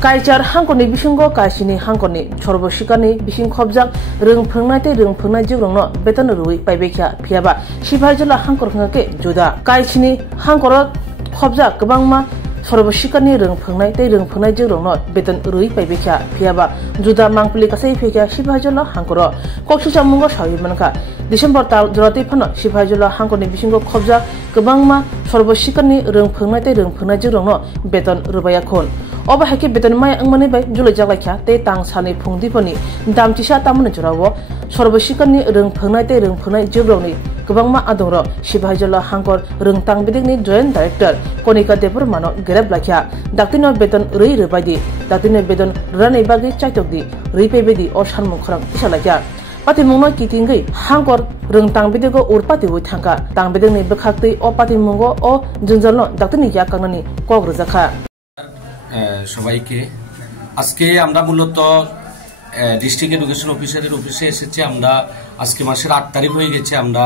Kaichar hangkoni bisingo kaisini hangkoni sorbosikani bising khobjak rung phungnai tei rung phungnai jigrongno beton rui paibekha phiaba siphaijola hangkor khangke juda kaisini hangkoro khobjak kwbangma sorbosikani rung phungnai tei rung phungnai jigrongno beton rui paibekha phiaba juda mangpli kasai phekha siphaijola hangkoro koksucha mungo sawi manka December tal jorati phano siphaijola hangkoni bisingo khobjak kwbangma sorbosikani rung phungnai tei rung phungnai jigrongno beton rubaya khon Oba hake beton mai angmani bai julai jaglakha te tang sani phungdipani damtisa tamune jorawo sorbosikani rung phungnai te rung phungnai jibrongni kwbangma adongro siphaijola hangkor rung tang bidikni joint director Konika Depur mano gerab lakha daktino beton rui rubaidi daktino beton ranai bagi chaitokdi rui pebedi or sanmung khorang isalakha Patimungno kitingui hangkor rung tang bidiko urpati ui thangka tang bidikni bkhakti o patimungo o junjalno daktini yakanani kogrjakha সবাইকে আজকে আমরা মূলত district education অফিসারের অফিসে এসেছি আমরা আজকে মাসের 8 তারিখ হয়ে গেছে আমরা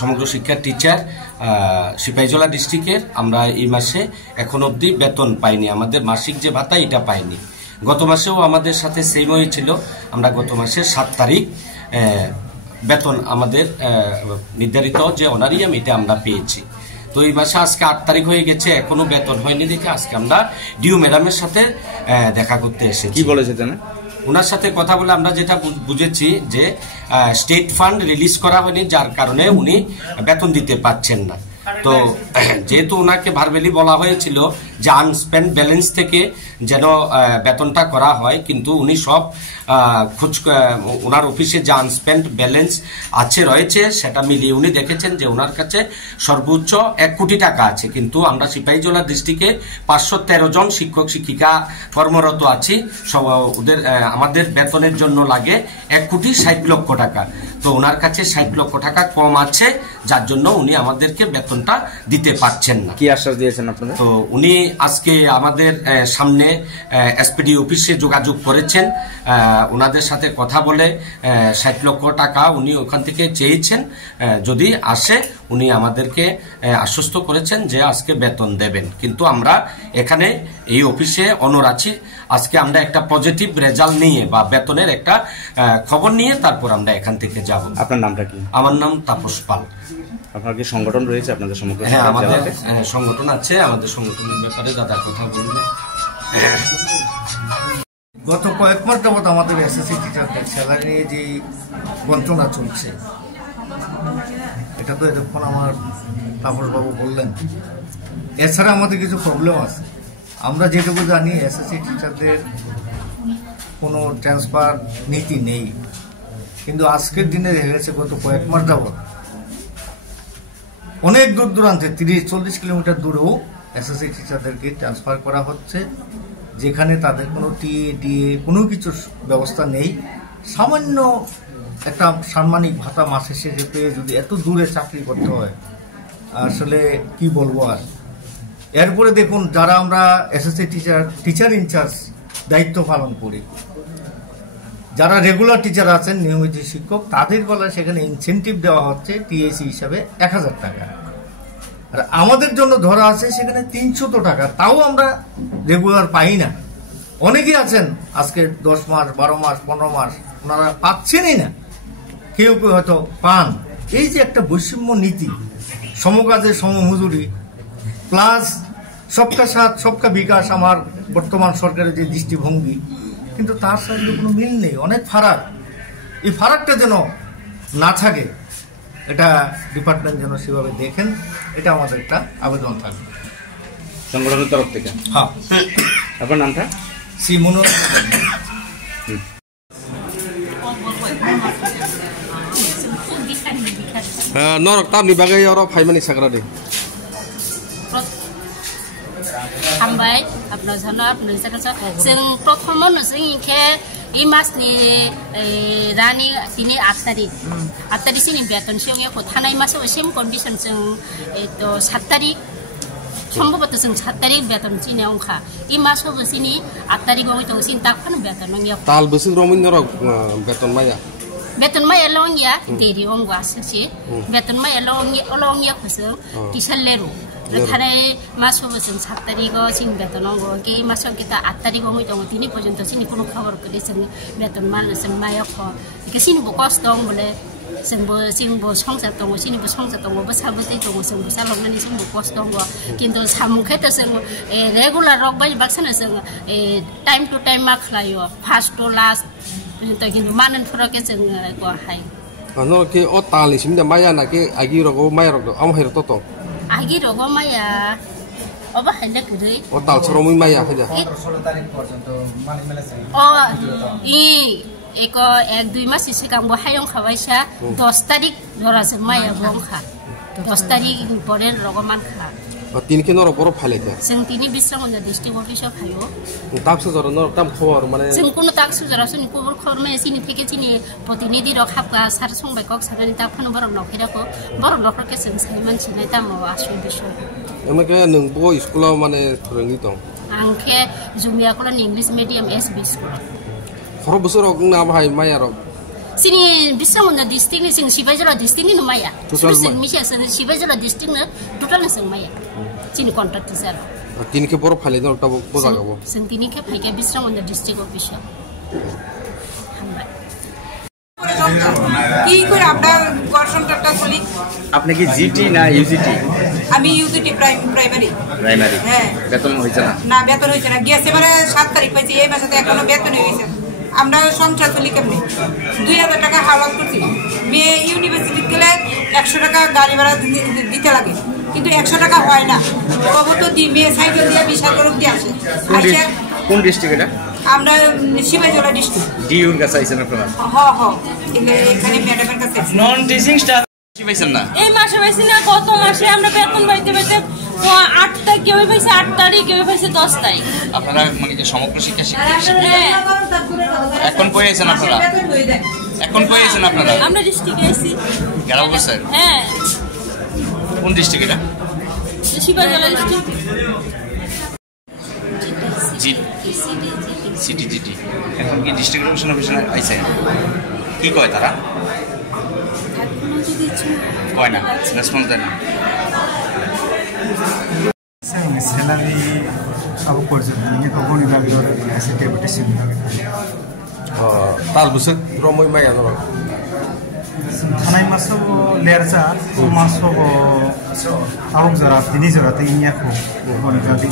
সমগ্র শিক্ষার টিচার সিপাহীজলা ডিস্ট্রিক্টের আমরা এই মাসে এখন অবধি বেতন পাইনি আমাদের মাসিক যে ভাতা এটা পাইনি গত মাসেও আমাদের সাথে সেম হয়েছিল আমরা গত মাসের 7 তারিখ বেতন আমাদের নির্ধারিত যে অনারিয়াম এটা আমরা পেয়েছি তো এই মাসে আজকে 8 তারিখ হয়ে গেছে এখনো বেতন হয়নি দেখে আজকে আমরা ডিউ ম্যাডামের সাথে দেখা করতে এসেছি কি বলেছে জানেন ওনার সাথে কথা বলে আমরা যেটা বুঝেছি যে স্টেট ফান্ড রিলিজ করা হয়নি যার কারণে উনি বেতন দিতে পারছেন না তো যেহেতু ওনাকে ভার্বেলি বলা হয়েছিল যে আনস্পেন্ড ব্যালেন্স থেকে যেন বেতনটা করা হয় কিন্তু উনি সব খোঁজ ওনার অফিসে যে আনস্পেন্ড ব্যালেন্স আছে রয়েছে সেটা মিলিয়ে উনি দেখেছেন যে ওনার কাছে সর্বোচ্চ 1 কোটি টাকা আছে কিন্তু আমরা সিপাহীজলা ডিস্ট্রিক্টে 513 জন শিক্ষক শিক্ষিকা কর্মরত আছি সব ওদের আমাদের বেতনের জন্য লাগে 1 কোটি 60 লক্ষ টাকা তো ওনার কাছে 60 লক্ষ টাকা কম আছে যার জন্য উনি আমাদেরকে বেতনটা দিতে পারছেন না কি আশ্বাস দিয়েছেন আপনাদের তো উনি আজকে আমাদের সামনে এসপিডি অফিসে যোগাযোগ করেছেন ওনাদের সাথে কথা বলে 60 লক্ষ টাকা উনি ওখান থেকে চেয়েছেন যদি আসে উনি আমাদেরকে আশ্বস্ত করেছেন যে আজকে বেতন দেবেন কিন্তু আমরা এখানে এই অফিসে অনর আছি আজকে আমরা একটা পজিটিভ রেজাল্ট নিয়ে বা বেতনের একটা খবর নিয়ে তারপর আমরা এখান থেকে যাব আপনার নামটা কি আমার নাম তাপস পাল আপনার কি সংগঠন রয়েছে আপনাদের সমগ্র হ্যাঁ আমাদের সংগঠন আছে আমাদের সংগঠনের ব্যাপারে দাদা কথা বলবে গত কয়েক মাস যাবত আমাদের এসএসসি টিচারদের স্যালারি নিয়ে যে বঞ্চনা চলছে এটা তো এতক্ষণ আমার তাপসবাবু বললেন এছাড়া আমাদের কিছু প্রবলেম আছে আমরা যেটুকু জানি এসএসসি টিচারদের কোনো ট্রান্সফার নীতি নেই কিন্তু আজকের দিনে দেখা গেছে গত কয়েক মাস যাবত অনেক দূর দূরান্তে 30-40 কিলোমিটার দূরেও এসএসসি টিচারদেরকে ট্রান্সফার করা হচ্ছে যেখানে তাদের কোনো টিএ কোনো কিছুর ব্যবস্থা নেই সামান্য একটা সাম্মানিক ভাতা মাস শেষে পেয়ে যদি এত দূরে চাকরি করতে হয় আসলে কি বলবো আর এরপরে দেখুন যারা আমরা এসএসসি টিচার ইনচার্জ দায়িত্ব পালন করি যারা রেগুলার টিচার আছেন নিয়মিত শিক্ষক তাদের গলায় সেখানে ইনসেন্টিভ দেওয়া হচ্ছে টিএসি হিসাবে 1000 টাকা আর আমাদের জন্য ধরা আছে সেখানে 300 টাকা তাও আমরা রেগুলার পাই না অনেকেই আছেন আজকে 10 মাস 12 মাস 15 মাস ওনারা পাচ্ছেনই না কেউ কেউ হয়তো পান এই যে একটা বৈষম্য নীতি সমকাজে সমমজুরি প্লাস সবকা সাথ সবকা বিকাশ আমার বর্তমান সরকারের যে দৃষ্টিভঙ্গি কিন্তু তার সাথে কোনো মিল নেই অনেক ফারাক এই ফারাকটা যেন না থাকে এটা ডিপার্টমেন্ট যেন সেভাবে দেখেন এটা আমাদের একটা আবেদন থাকবে সংগঠনের তরফ থেকে হ্যাঁ আপনার নামটা শ্রী মনোজ নরক তামনি বাগै अरो फाइमानि साग्रादे हामबाय आपनाव जानो आपनाव जानो जों प्रथमावनो जों इखे इ मासनि रानि दिनै 8 तारिखसिनि बेतन सिगाङाव थानाय मासाव सेम कन्डिसन जों 7 तारिख সম্ভবত जों 7 तारिख बेतन चिनायाव ओंखा इ मासाव जोंनि 8 तारिखआव दं सिन ताखन बेतन नंगिया ताल बोसोर रमिन नरक बेतन माया बेतन माया लंगिया देरि अंगवा ससे बेतन माया लंगिया खसो किसल लेरु थारे मासोबो जों 7 तारिखआव जों बेतन नांगौ कि मासों kita 8 तारिखआव मैं दङ दिनै पर्यन्त जोंनि कोनो खबर गले जों बेतन मान जों मायाव ख केसिनिबो कस्ट दं बोले जोंबो संसार दङ सिनिबो संसार दङ बसाबोदै दङ जोंबो सालनानै जोंबो कस्ट दङ किन्तु सामुखैथ जों रेगुलार रक बाय बाक्सना जों टाइम टु टाइम मा खलायो फार्स्ट टु लास्ट किन्तु माननफोरके जों गहाय ano ke o tali simda maya na ke agi rogo maya rogo am hero toto agi rogo maya oba hande kudai o tal choromui maya haja 16 তারিখ পর্যন্ত মানে মেলা চাই o eko 1-2 মাস সিগাং বহায়ং খাবাইসা 10 তারিখ ধরা जों maya bongkha 10 তারিখ পরে rogo manka tin ke noro boro phale ta जों तिनि बिस्रांगन डिस्ट्रिक्ट अफिसाव फायो taksu jora nor tam khobor mane जों कोनो taksu jora सुनि खबर खरमे सिनि थेके सिनि प्रतिनिधि रक हाबका सार संबाय कक सारनि ता फन बरम नखिराको बरम नखरके जों साइ मानसिनाय तामाव आसु बिसय emake nung bo school mane forengi dong आंखे जुमिया कलन इंग्लिश मीडियम एसबी स्कुल खरो बोसोर na bahai maya rok सिनि बिस्रांगन डिस्ट्रिक्टनि जों सिबायजरा डिस्ट्रिक्टनि माया जों मिसे सिबायजरा डिस्ट्रिक्टनि टोटल जों माया सिनि contract teacher tin ke boro phale nor tabo boza gabo जों तिनि के फाइके बिस्रांगन डिस्ट्रिक्ट अफिसाव কি করে আপনার গঠনটা বলি আপনি কি জিটি না ইউজিটি আমি ইউজিটি প্রাইমারি হ্যাঁ বেতন হইছে না না বেতন হইছে না গেছে মানে 7 তারিখ পাইছি এই মাসে তো এখনো বেতন হইছে আমরা সংসার চলি কেমনে 2000 টাকা হাওলাত করছি মেয়ে ইউনিভার্সিটি গেলে 100 টাকা গাড়ি ভাড়া দিতে লাগে কিন্তু 100 টাকা হয় না কত তো দি মেয়ে সাইকেল দিয়ে বিশাল করে দিয়ে আসে কোন ডিস্ট্রিক্ট এটা আমরা শিবাজলা ডিস্ট্রিক্ট ডিউর কাছে আইছেন আপনারা এখানে ম্যাডামের কাছে নন টিচিং স্টাফ কি পাইছেন না এই মাসে পাইছি না গত মাসে আমরা বেতন পাইতে 8 তারিখ কেউ পাইছে 8 তারিখ কেউ পাইছে 10 তারিখ আপনারা মানে যে সমগ্র শিক্ষা এখন কই আছেন আপনারা আমরা ডিস্ট্রিক্টে আইছি গেরাও স্যার হ্যাঁ কোন ডিস্ট্রিক্ট এটা শিবাজলা ডিস্ট্রিক্ট সিটিজিটি এখন কি ডিস্ট্রিক্ট অফিসার আইছে কি কয় তারা কয় না রেসপন্স দেন স্যালারি আবু করছে নিয়ে তো বনি ভাবে ধরে আছে deputation tal buse romoi maya nor থানাই মাসো লেরজা মাসো আবু জরা তিনি জরা তে ইয়া খো বনি ভাবে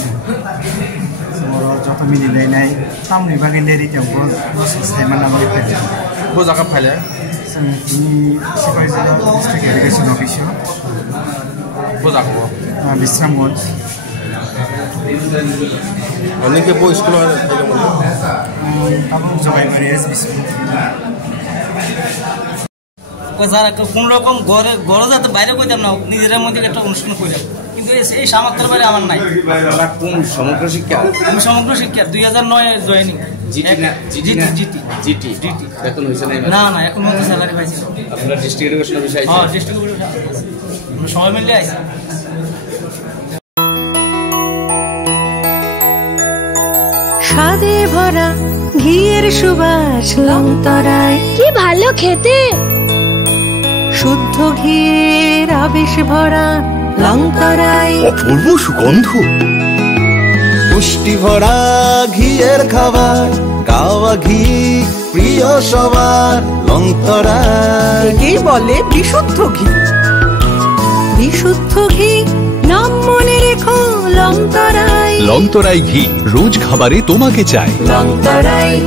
মোর যত মিলি নাই সামনে ভাগে লেরি তে বস সাইমান নামে ফাইলে boza ka phale তিনি Sepahijala district education officer boza ko Bishramganj ani ke bo school phale mo তারপর জগাইবাড়ি এসবি স্কুল যারা কোন রকম গড়ে যাতে বাইরে কইতাম না নিজের মধ্যে একটা অনুষ্ঠান কইতাম কিন্তু এই সামর্থ্যের বাইরে আমার নাই কোন সমগ্র শিক্ষা আমি সমগ্র শিক্ষা 2009 জয়েনিং জিটি বেতন হইছে না না এখন মধ্যে স্যালারি পাইছি আপনারা ডিস্ট্রিক্ট এডুকেশন অফিসে আইছেন হ্যাঁ ডিস্ট্রিক্ট অফিসে আমরা সবাই মিলে আইছি স্বাদে ভরা ঘিয়ের সুবাস লংতরায় কি ভালো খেতে শুদ্ধ ঘিয়ের আবেশ ভরা লংতরায় অপূর্ব সুগন্ধ পুষ্টি ভরা ঘিয়ের খাবার গাওয়া ঘি প্রিয় সবার লংতরায় একেই বলে বিশুদ্ধ ঘি বিশুদ্ধ ঘি নাম মনে রেখো লংতরায় লংতরাই ঘি রোজ খাবারে তোমাকে চাই লংতরায়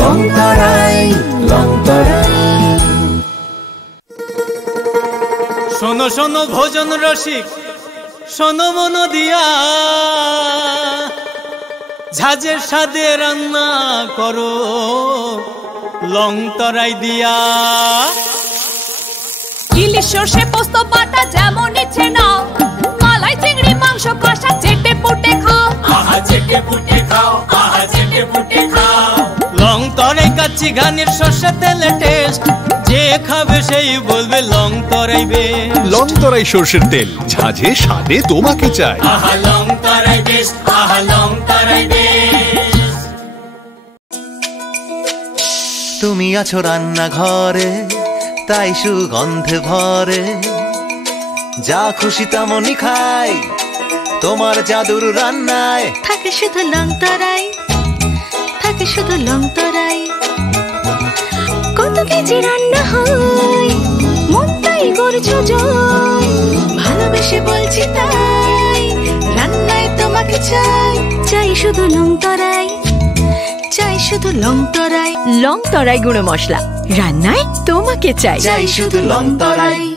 লংতরায় লংতরায় শোনো শোনো ভোজন রসিক শোনো মন দিয়া ঝাঁঝের স্বাদে রান্না করো লংতরাই দিয়া ইলিশ সর্ষে পোস্ত বাটা যেমন ইচ্ছে নাও মালাই চিংড়ি মাংস কষা চেটে পুটে খাও আহা চেটে পুটে খাও আহা চেটে পুটে খাও লংতরাই কাচ্চি ঘানির সর্ষে তেলে টেস্ট যে খাবে সেই বলবে লংতরাই বেশ লংতরাই সরষের তেল ঝাঁঝে স্বাদে তোমাকে চাই আহা লংতরাই বেশ আহা লংতরাই বেশ তুমি আছো রান্নাঘরে তাই সুগন্ধে ভরে যা খুশি তেমনই খাই তোমার জাদুর রান্নায় থাকে শুধু লং তরাই, থাকে শুধু লং তরাই। কত কেজি রান্না হয় মন তাই করছো জয়, ভালোবেসে বলছি তাই রান্নায় তোমাকে চাই, চাই শুধু লং তরাই, চাই শুধু লং তরাই। লং তরাই গুঁড়ো মশলা রান্নায় তোমাকে চাই, চাই শুধু লং তরাই।